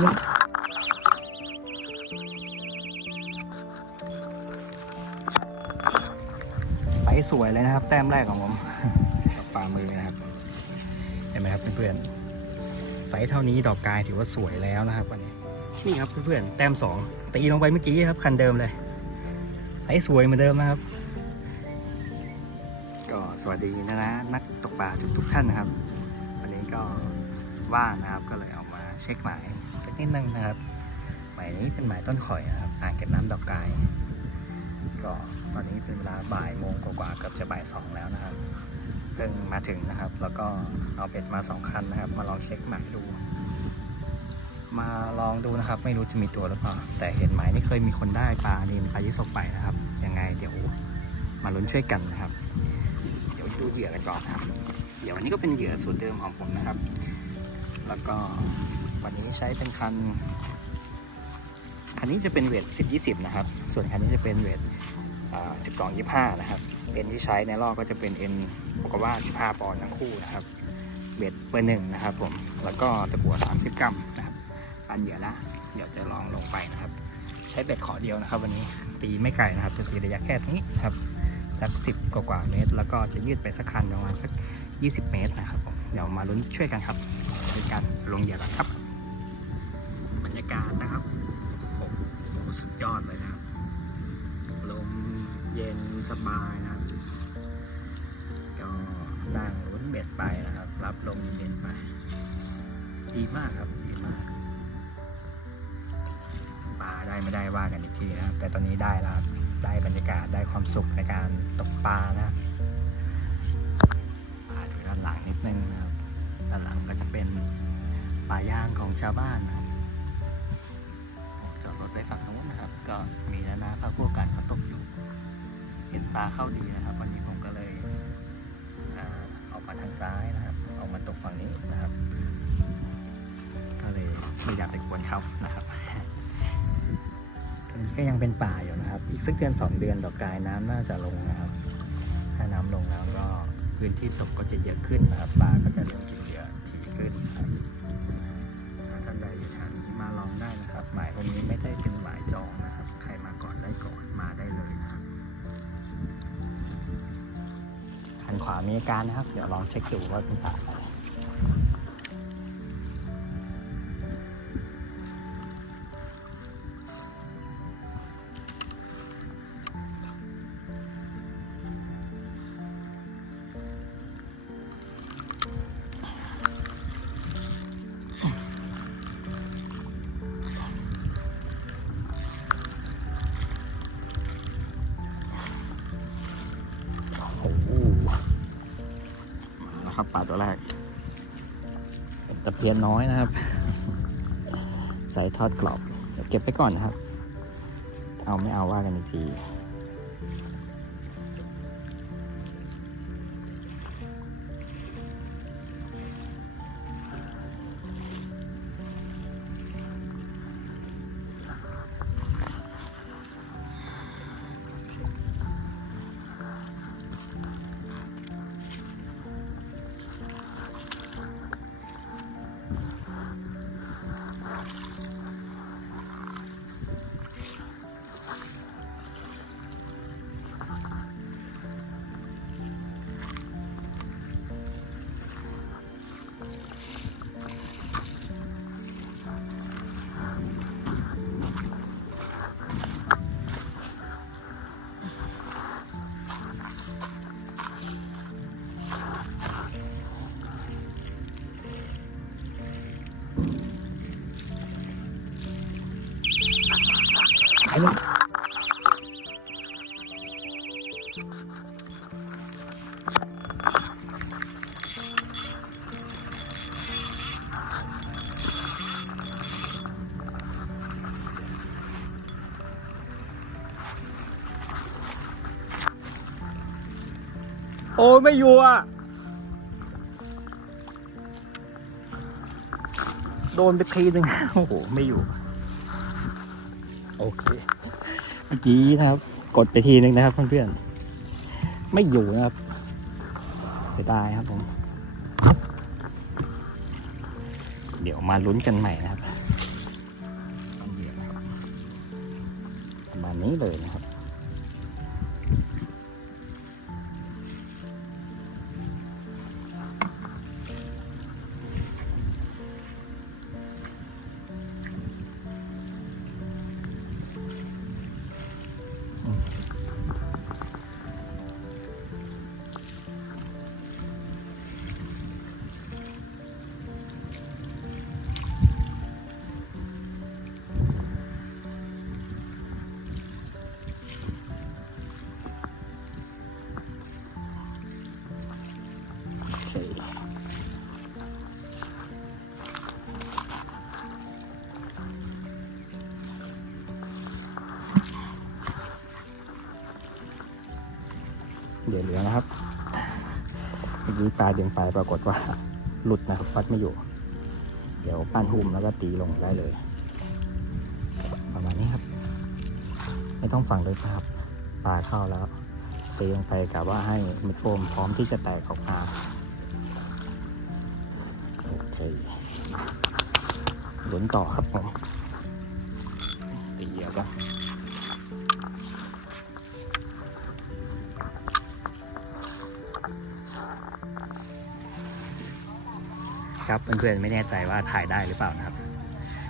เลยไซส์สวยเลยนะครับ แต้มแรกของผมกับฝ่ามือนะครับ เห็นไหมครับเพื่อนๆไซส์เท่านี้ดอกกายถือว่าสวยแล้วนะครับวันนี้นี่ครับเพื่อนๆแต้มสองตีลงไปเมื่อกี้ครับ คันเดิมเลยไซส์สวยเหมือนเดิมนะครับ ก็สวัสดีนะนะนักตกปลาทุกๆท่านนะครับ วันนี้ก็ว่างนะครับก็เลยเอามาเช็คหมาย นิดนึงนะครับหมายนี้เป็นหมายต้นข่อยนะครับอ่างเก็บน้ำดอกกาย ก็ตอนนี้เป็นเวลาบ่ายโมงกว่าๆเกือบจะบ่ายสองแล้วนะครับ เพิ่งมาถึงนะครับ แล้วก็เอาเบ็ดมาสองคันนะครับ มาลองเช็คหมายดู มาลองดูนะครับ ไม่รู้จะมีตัวหรือเปล่า แต่เห็นหมายนี่เคยมีคนได้ปลานินปลายิสกไปนะครับ ยังไงเดี๋ยวมาลุ้นช่วยกันนะครับ เดี๋ยวดูเหยื่อกันก่อนนะครับ เดี๋ยววันนี้ก็เป็นเหยื่อสูตรเดิมของผมนะครับ แล้วก็ วันนี้ใช้เป็นคัน คันนี้จะเป็นเวท10 20นะครับ ส่วนคันนี้จะเป็นเวท12 25นะครับ เอ็นที่ใช้ในรอบก็จะเป็นเอ็นบอกว่า15ปอนด์ทั้งคู่นะครับ เวทเบอร์หนึ่งนะครับผม แล้วก็ตะกั่ว30กรัมนะครับปันเหยื่อละ เดี๋ยวจะลองลงไปนะครับ ใช้เบ็ดขอเดียวนะครับ วันนี้ ตีไม่ไกลนะครับ จะตีระยะแค่นี้ครับ สัก10กว่ากว่าเมตร แล้วก็จะยืดไปสักคันประมาณสัก 20 เมตรนะครับผม เดี๋ยวมาลุ้นช่วยกันครับช่วยกันลงเหยื่อกันครับากาศนะครับโอ้โหสุดยอดเลยนะครับ ลมเย็นสบายนะครับ ก็นั่งลุ้นเบ็ดไปนะครับ รับลมเย็นไป ดีมากครับ ดีมาก ปลาได้ไม่ได้ว่ากันอีกทีนะครับ แต่ตอนนี้ได้แล้วได้บรรยากาศได้ความสุขในการตกปลานะครับมาดูด้านหลังนิดนึงนะครับ ด้านหลังก็จะเป็นป่าย่างของชาวบ้านนะครับ รถไปฝั่งนู้นนะครับ ก็มีนานาพักพวกกันเขาตกอยู่ เห็นปลาเข้าดีนะครับ วันนี้ผมก็เลยเอาออกมาทางซ้ายนะครับออกมาตกฝั่งนี้นะครับ ก็เลยไม่อยากไปกวนเขานะครับตอนนี้ก็ยังเป็นป่าอยู่นะครับ อีกสักเดือนสองเดือนดอกกายน้ำน่าจะลงนะครับ ถ้าน้ำลงแล้วก็พื้นที่ตกก็จะเยอะขึ้นนะครับปลาก็จะเริ่มกิน ไม่ได้เป็นหลายจองนะครับ ใครมาก่อนได้ก่อนมาได้เลยนะครับหันขวามีอาการนะครับ เดี๋ยวลองเช็คดูว่าเป็นปลาอะไร เป็นตะเพียนน้อยนะครับ ใส่ทอดกรอบ เดี๋ยวเก็บไปก่อนนะครับ เอาไม่เอาว่ากันอีกที โอ้ไม่อยู่อะ โดนไปทีหนึ่งโอ้โห ไม่อยู่ โอเค เมื่อกี้นะครับ กดไปทีหนึ่งนะครับเพื่อนๆ ไม่อยู่นะครับ เสียดายครับผม เดี๋ยวมาลุ้นกันใหม่นะครับ ประมาณนี้เลยนะครับ เดี๋ยวเหลือนะครับเมื่อกี้ปลาเดียงไปปรากฏว่าหลุดนะครับฟัดไม่อยู่ เดี๋ยวปั้นหุ้มแล้วก็ตีลงได้เลย ประมาณนี้ครับ ไม่ต้องฝังเลยครับ ปลาเข้าแล้วตีลงไปกับว่าให้เม็ดโฟมพร้อมที่จะแตกออกมาโอเคหลุนต่อครับผมตีเยื่อกั ครับเพื่อนๆไม่แน่ใจว่าถ่ายได้หรือเปล่านะครับ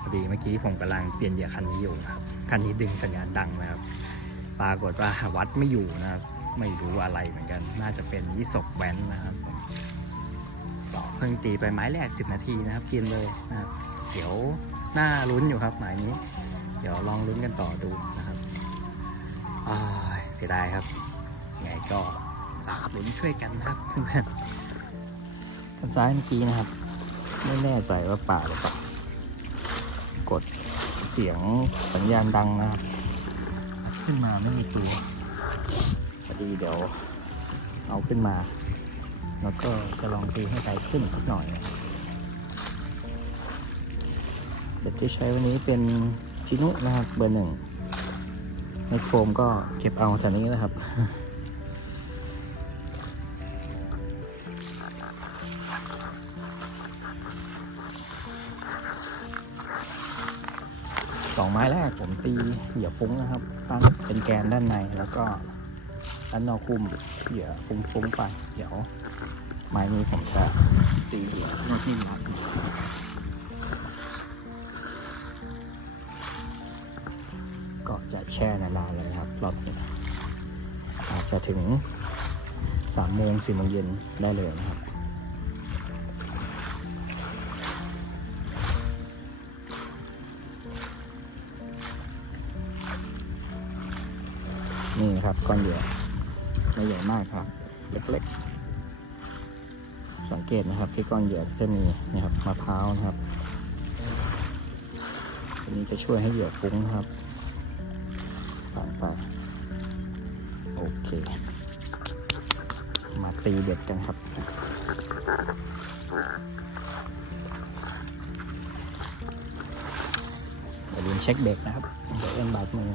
พอดีเมื่อกี้ผมกำลังเปลี่ยนเหยื่อคันนี้อยู่นะครับคันนี้ดึงสัญญาณดังนะครับ ปรากฏว่าวัดไม่อยู่นะครับไม่รู้อะไรเหมือนกัน น่าจะเป็นยี่สกแว้นนะครับผมก็เพิ่งตีไปไม้แรก 10 นาทีนะครับกินเลยนะครับเดี๋ยวหน้าลุ้นอยู่ครับหมายนี้ เดี๋ยวลองลุ้นกันต่อดูนะครับเสียดายครับยังไงก็ฝากลุ้นช่วยกันนะครับเพื่อนๆทางซ้ายเมื่อกี้นะครับ ไม่แน่ใจว่าป่าหรือเปล่ากดเสียงสัญญาณดังนะครับ ขึ้นมาไม่มีตัวพอดีเดี๋ยวเอาขึ้นมา แล้วก็จะลองตีให้ไกลขึ้นสักหน่อยเด็ดที่ใช้วันนี้เป็นจินุนะครับเบอร์หนึ่งในโฟมก็เก็บเอาแถวนี้นะครับ ผมตีเหยื่อฟุ้งนะครับตั้งเป็นแกนด้านในแล้วก็ด้านนอกคุมเหยื่อฟุ้งๆไป เดี๋ยวไม้นี้ผมจะตีเหยื่อนอกที่หลักก็จะแช่นานๆเลยครับรอบนี้อาจจะถึงสามโมงสี่โมงเย็นได้เลยนะครับ นี่ครับก้อนเหยื่อไม่ใหญ่มากครับ เล็กๆ สังเกตนะครับ ที่ก้อนเหยื่อจะมีนะครับมะพร้าวนะครับอันนี้จะช่วยให้เหยื่อฟุ้งครับผ่านไปโอเค มาตีเบ็ดกันครับอย่าลืมเช็คเบ็ดนะครับเดี๋ยวเอ็นบาดมือ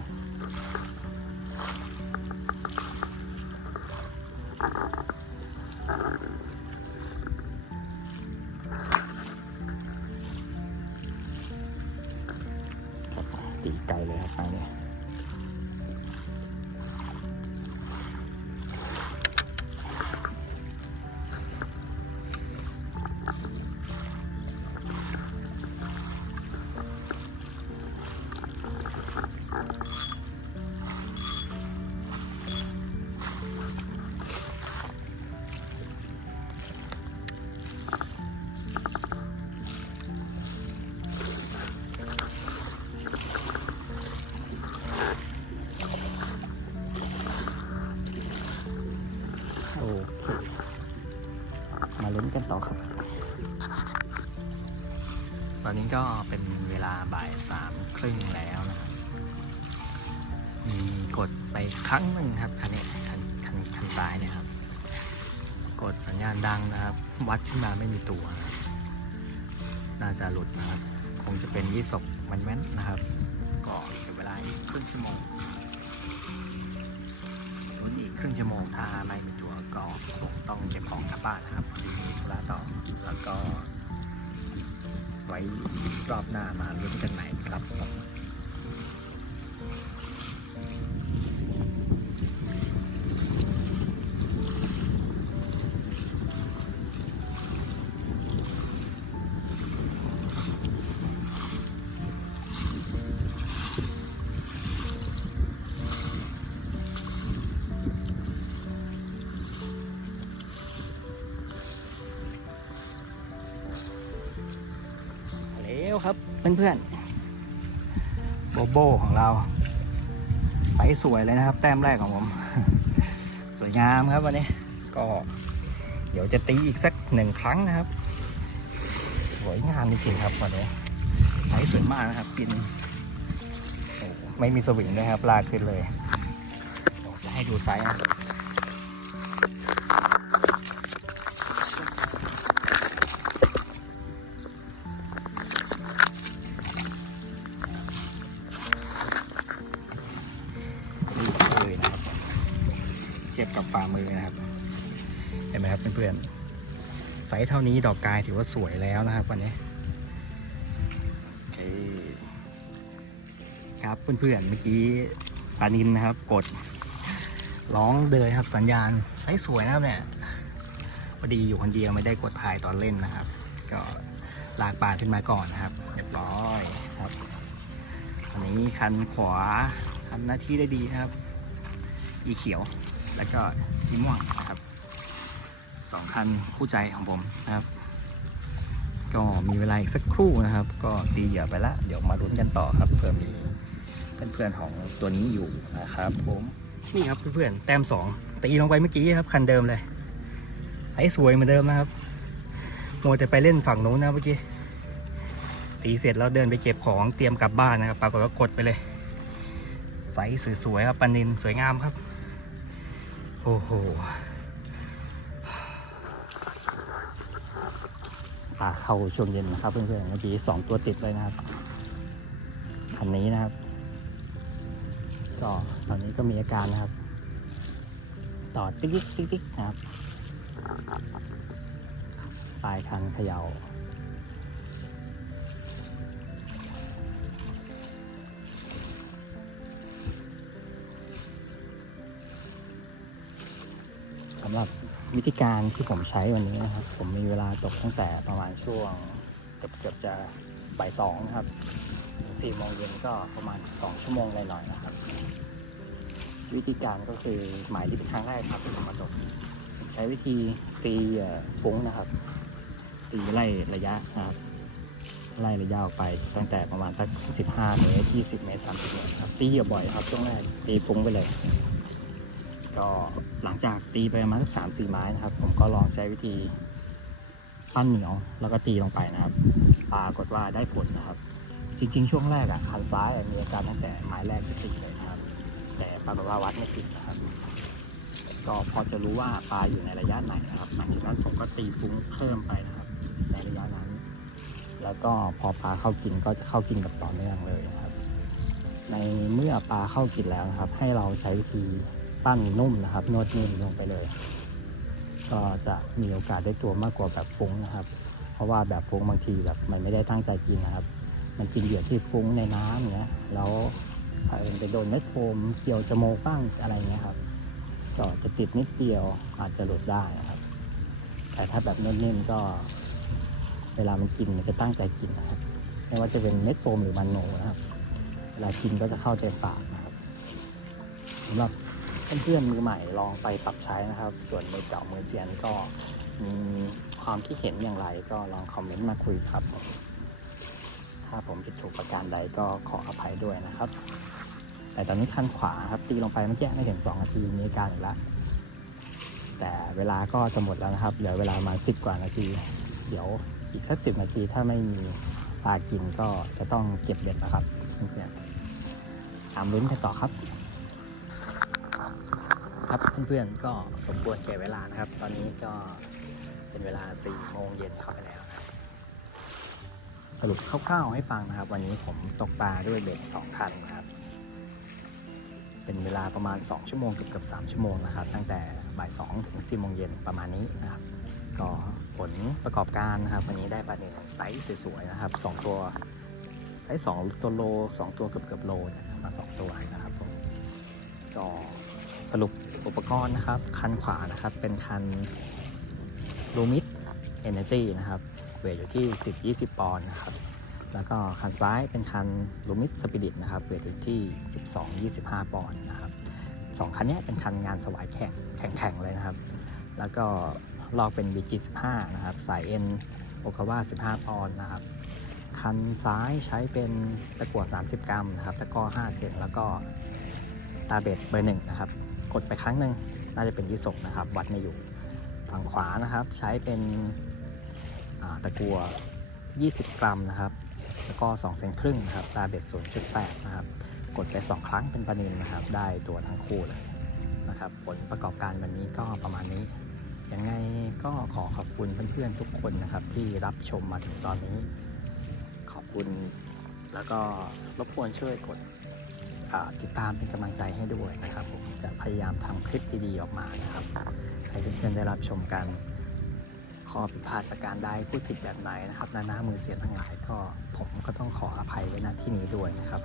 นี้ก็เป็นเวลาบ่ายสามครึ่งแล้วนะครับ มีกดไปครั้งหนึ่งครับคันนี้คันคันคันซ้ายเนี่ยครับ กดสัญญาณดังนะครับ วัดขึ้นมาไม่มีตัวนะน่าจะหลุดนะครับ คงจะเป็นยี่สกมันแม่นนะครับ ก็เหลือเวลาอีกครึ่งชั่วโมงลุ้นอีกครึ่งชั่วโมงถ้าไม่มีตัวก็คงต้องเก็บของกลับบ้านนะครับมีธุระต่อแล้วก็ ไว้รอบหน้ามาลุ้นกันใหม่ครับ ล้วครับเพื่อนๆโบโบของเราไซส์สวยเลยนะครับ แต้มแรกของผม สวยงามครับวันนี้ ก็เดี๋ยวจะตีอีกสักหนึ่งครั้งนะครับ สวยงามจริงๆครับวันนี้ไซส์สวยมากนะครับกินโอ้ไม่มีสวิงด้วยครับลากขึ้นเลยเดี๋ยวจะให้ดูไซส์ ยบกับฝ่ามือนะครับ เห็นไหมครับเพื่อนๆไซส์เท่านี้ดอกกายถือว่าสวยแล้วนะครับวันนี้โอเครับเพื่อนๆเมื่อกี้ปานินนะครับ กดร้องเลยครับสัญญาณไซส์สวยนะครับเนี่ยพอดีอยู่คนเดียวไม่ได้กดถ่ายตอนเล่นนะครับ ก็ลากปลาขึ้นมาก่อนนะครับเรียบร้อยครับอันนี้คันขวาทำหน้าที่ได้ดีครับ อีเขียว แล้วก็อีม่วงนะครับสองคันคู่ใจของผมนะครับ ก็มีเวลาอีกสักครู่นะครับ ก็ตีเหยื่อไปละเดี๋ยวมาลุ้นกันต่อครับเผื่อมีเพื่อนๆของตัวนี้อยู่นะครับ ผมนี่ครับเพื่อนๆแต้มสองตีลงไปเมื่อกี้ครับคันเดิมเลยไซส์สวยเหมือนเดิมนะครับโมวแต่ไปเล่นฝั่งโน้นนะเมื่อกี้ตีเสร็จแล้วเดินไปเก็บของเตรียมกลับบ้านนะครับปรากฏว่ากดไปเลยไซส์สวยๆครับปลานินสวยงามครับ โอ้โหปลาเข้าช่วงเย็นนะครับเพื่อนๆเมื่อกี้สองตัวติดเลยนะครับคันนี้นะครับ ก็ตอนนี้ก็มีอาการนะครับ ต่อติ๊กติ๊กติ๊กติ๊กนะครับปลายคันเขย่า สำหรับวิธีการที่ผมใช้วันนี้นะครับ ผมมีเวลาตกตั้งแต่ประมาณช่วงเกือบเกือบจะบ่ายสองครับสี่โมงเย็นก็ประมาณสองชั่วโมงหน่อยๆนะครับ วิธีการก็คือหมายที่เป็นครั้งแรกครับที่ผมมาตกใช้วิธีตีฟุ้งนะครับ ตีไล่ระยะนะครับไล่ระยะออกไปตั้งแต่ประมาณสัก 15 เมตร 20 เมตร 30 เมตรครับตีเหยื่อบ่อยครับช่วงแรกตีฟุ้งไปเลย ก็หลังจากตีไปประมาณสักสามสี่ไม้นะครับ ผมก็ลองใช้วิธีปั้นเหนียวแล้วก็ตีลงไปนะครับ ปรากฏว่าได้ผลนะครับ จริง ๆ ช่วงแรกอะคันซ้ายมีอาการตั้งแต่ไม้แรกที่ติดเลยนะครับ แต่ปรากฏว่าวัดไม่ติดนะครับก็พอจะรู้ว่าปลาอยู่ในระยะไหนนะครับหลังจากนั้นผมก็ตีฟุ้งเพิ่มไปนะครับในระยะนั้น แล้วก็พอปลาเข้ากินก็จะเข้ากินแบบต่อเนื่องเลยนะครับ ในเมื่อปลาเข้ากินแล้วนะครับ ให้เราใช้วิธี ปั้นนุ่มนะครับ นวดนิ่มลงไปเลย ก็จะมีโอกาสได้ตัวมากกว่าแบบฟุ้งนะครับ เพราะว่าแบบฟุ้งบางทีแบบมันไม่ได้ตั้งใจกินนะครับ มันกินเหยื่อที่ฟุ้งในน้ำอย่างเงี้ย แล้วเผอิญไปโดนเม็ดโฟมเกี่ยวจมูกบ้างอะไรเงี้ยครับ ก็จะติดนิดเดียวอาจจะหลุดได้นะครับ แต่ถ้าแบบนิ่มๆก็ เวลามันกินมันจะตั้งใจกินนะครับ ไม่ว่าจะเป็นเม็ดโฟมหรือมันโนนะครับเวลากินก็จะเข้าเต็มปากนะครับสำหรับ เพื่อนๆมือใหม่ลองไปปรับใช้นะครับ ส่วนมือเก่ามือเซียนก็มีความคิดเห็นอย่างไรก็ลองคอมเมนต์มาคุยครับ ถ้าผมผิดถูกประการใดก็ขออภัยด้วยนะครับ แต่ตอนนี้คันขวาครับตีลงไปเมื่อกี้ไม่ถึง2นาทีมีอาการอีกแล้วแต่เวลาก็จะหมดแล้วนะครับ เหลือเวลามาณ10กว่านาที เดี๋ยวอีกสักสินาทีถ้าไม่มีปลากินก็จะต้องเก็บเบ็ดนะครับเพื่อนๆตามลุ้นกันต่อครับ ครับเพื่อนๆก็สมควรแก่เวลานะครับ ตอนนี้ก็เป็นเวลา4โมงเย็นเข้าไปแล้วนะครับ สรุปคร่าวๆให้ฟังนะครับ วันนี้ผมตกปลาด้วยเบ็ด2คันนะครับ เป็นเวลาประมาณ 2 ชั่วโมงเกือบเกือบ3ชั่วโมงนะครับ ตั้งแต่บ่าย2ถึง4โมงเย็นประมาณนี้นะครับ ก็ผลประกอบการนะครับ วันนี้ได้ปลาเนื้อไซส์สวยๆนะครับ 2 ตัวไซส์2ตัวโล 2 ตัวเกือบเกือบโลนะครับมา 2 ตัวนะครับผมก็ รุปอุปกรณ์นะครับ คันขวานะครับ เป็นคันลูมิดเอเนจีนะครับ เวทอยู่ที่ 10 20 ปอนด์นะครับ แล้วก็คันซ้ายเป็นคันลูมิดสปิริตนะครับ เวทอยู่ที่ 12 25 ปอนด์นะครับสองคันนี้เป็นคันงานสวายแข่งแข่งๆเลยนะครับ แล้วก็ลอกเป็น BG 15 นะครับ สาย N โอคาวา15 ปอนด์นะครับ คันซ้ายใช้เป็นตะกั่ว30 กรัมนะครับ ตะกร้อ5เซนแล้วก็ตาเบ็ดเบอร์หนึ่งนะครับ ดไปครั้งหนึ่งน่าจะเป็นยี่สกนะครับวัดไม่อยู่ฝั่งขวานะครับใช้เป็นตะกัว 20 กรัมนะครับ แล้วก็2เซนครึ่งนะครับตาเบ็ด0.8นะครับกดไป 2 ครั้งเป็นประเด็นนะครับ ได้ตัวทั้งคู่เลยนะครับ ผลประกอบการวันนี้ก็ประมาณนี้ ยังไงก็ขอขอบคุณเพื่อนๆทุกคนนะครับ ที่รับชมมาถึงตอนนี้ ขอบคุณแล้วก็รบกวนช่วยกด ติดตามเป็นกำลังใจให้ด้วยนะครับผมจะพยายามทำคลิปดีๆออกมานะครับให้เพื่อนๆได้รับชมกันข้อผิดพลาดประการใดพูดผิดแบบไหนนะครับหน้าหน้ามือเสียทั้งหลายก็ผมก็ต้องขออภัยไว้ณที่นี้ด้วยนะครับ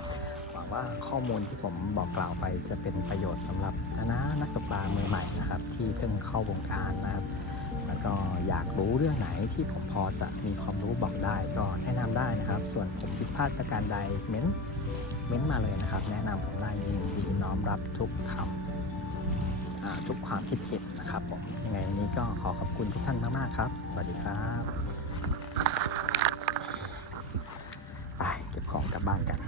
หวังว่าข้อมูลที่ผมบอกกล่าวไปจะเป็นประโยชน์สำหรับนานานักตกปลามือใหม่นะครับ ที่เพิ่งเข้าวงการนะครับ แล้วก็อยากรู้เรื่องไหนที่ผมพอจะมีความรู้บอกได้ก็แนะนำได้นะครับ ส่วนผมผิดพลาดประการใดเม้น เม้นมาเลยนะครับ แนะนำผมได้ยินดีน้อมรับทุกคำทุกความคิดเห็นนะครับผมยังไงวันนี้ก็ขอขอบคุณทุกท่านมากๆครับ สวัสดีครับไปเก็บของกลับบ้านกัน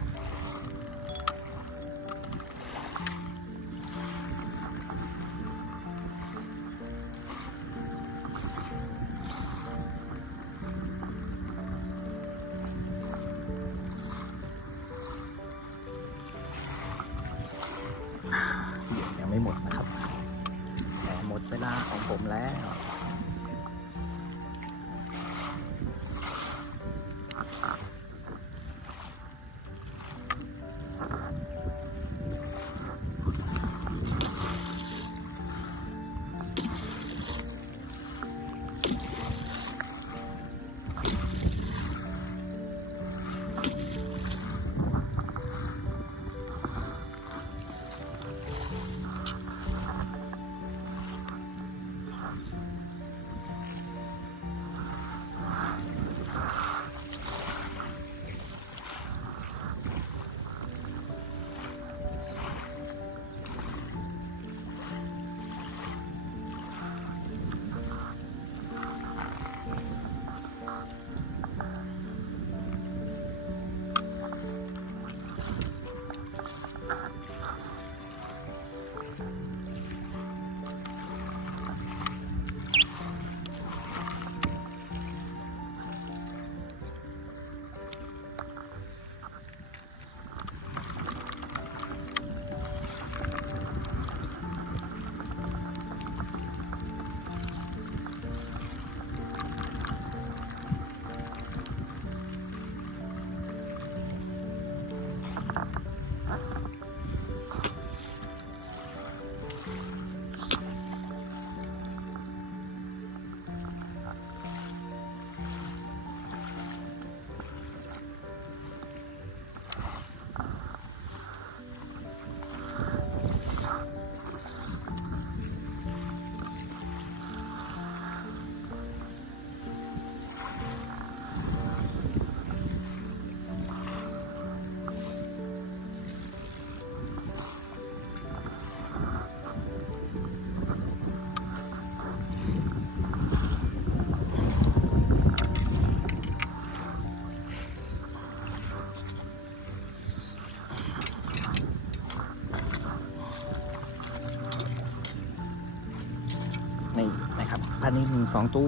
สองตู้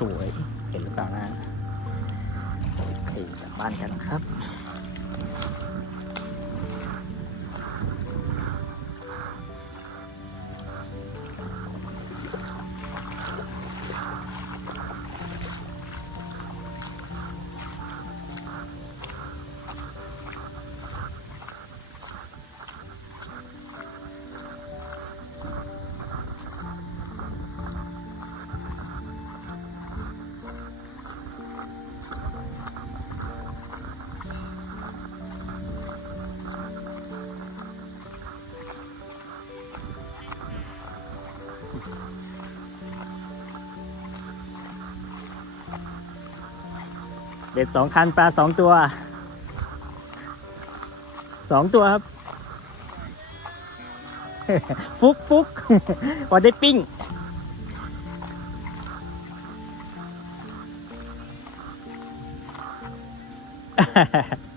สวยๆเห็นหรือเปล่านะโอเคกลับบ้านกันครับ เด็ดสองคันปลาสองตัวสองตัวครับ ฟุกฟุกพอได้ปิ้งเอ